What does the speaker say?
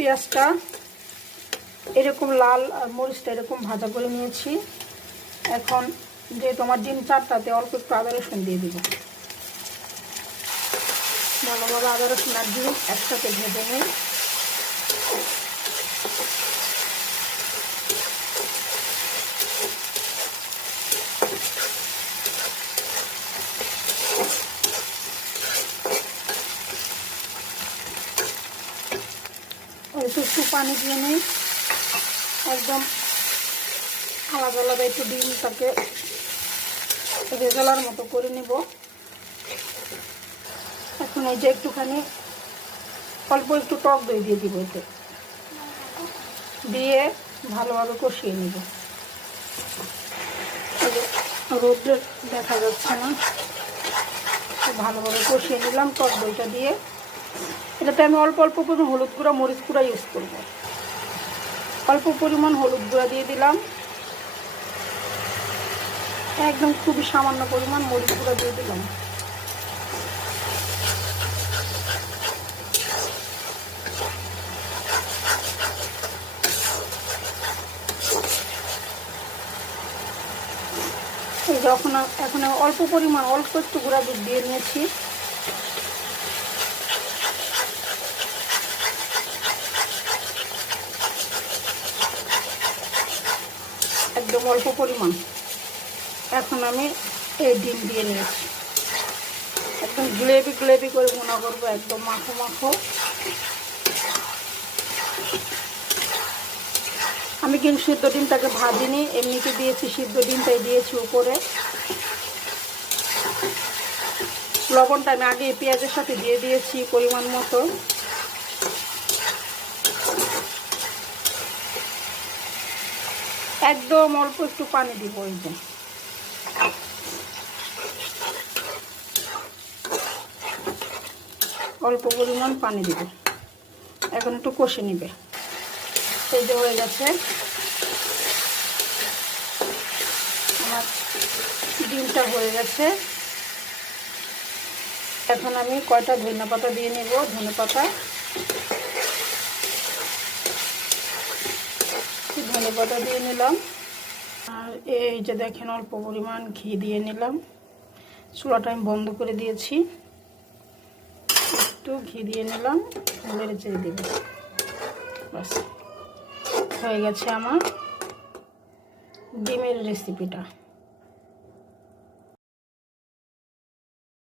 পেঁয়াজটা এরকম লাল আর মরিচটা এরকম ভাজা করে নিয়েছি। এখন যে তোমার ডিম চারটাতে অল্প একটু আদা রসুন দিয়ে দিব। ভালোভাবে আদা রসুন আর ডিম একসাথে ভেজে নিই। একটু পানি দিয়ে নিই, একদম আলাদা আলাদা একটু ডিমটাকে রেজালার মতো করে নিব। এখন এই যে একটুখানি অল্প একটু টক দই দিয়ে দিব, এতে দিয়ে ভালোভাবে কষিয়ে নিব। রোদ্রে দেখা যাচ্ছে না, ভালোভাবে কষিয়ে নিলাম টক দইটা দিয়ে। এটাতে আমি অল্প অল্প করে হলুদ গুঁড়া মরিচ গুঁড়া ইউজ করব। অল্প পরিমাণ হলুদ গুঁড়া দিয়ে দিলাম, একদম খুবই সামান্য পরিমাণ মরিচ গুঁড়া দিয়ে দিলাম। এই যখন এখন অল্প পরিমাণ অল্প একটু গুঁড়া দুধ দিয়ে নিয়েছি। একদম অল্প পরিমাণ। এখন আমি এই ডিম দিয়ে নিয়েছি, একদম গ্রেভি গ্রেভি করে ভুনা করবো, একদম মাখো মাখো। আমি কিন্তু সিদ্ধ ডিমটাকে ভাজিনি, এমনিতে দিয়েছি, সিদ্ধ ডিমটাই দিয়েছি উপরে। লবণটা আমি আগে পেঁয়াজের সাথে দিয়ে দিয়েছি পরিমাণ মতো। একদম অল্প একটু পানি দিব, এই যে অল্প পরিমাণ পানি দিব। এখন একটু কষে নিবে। এই যে হয়ে গেছে আমার ডিমটা, হয়ে গেছে। এখন আমি কয়টা ধনেপাতা দিয়ে নেব। ধনেপাতা দিয়ে নিলাম। আর এই যে দেখেন অল্প পরিমাণ ঘি দিয়ে নিলাম। চুলাটা আমি বন্ধ করে দিয়েছি, একটু ঘি দিয়ে নিলাম, নেড়ে চেড়ে দেব। বাস হয়ে গেছে আমার ডিমের রেসিপিটা।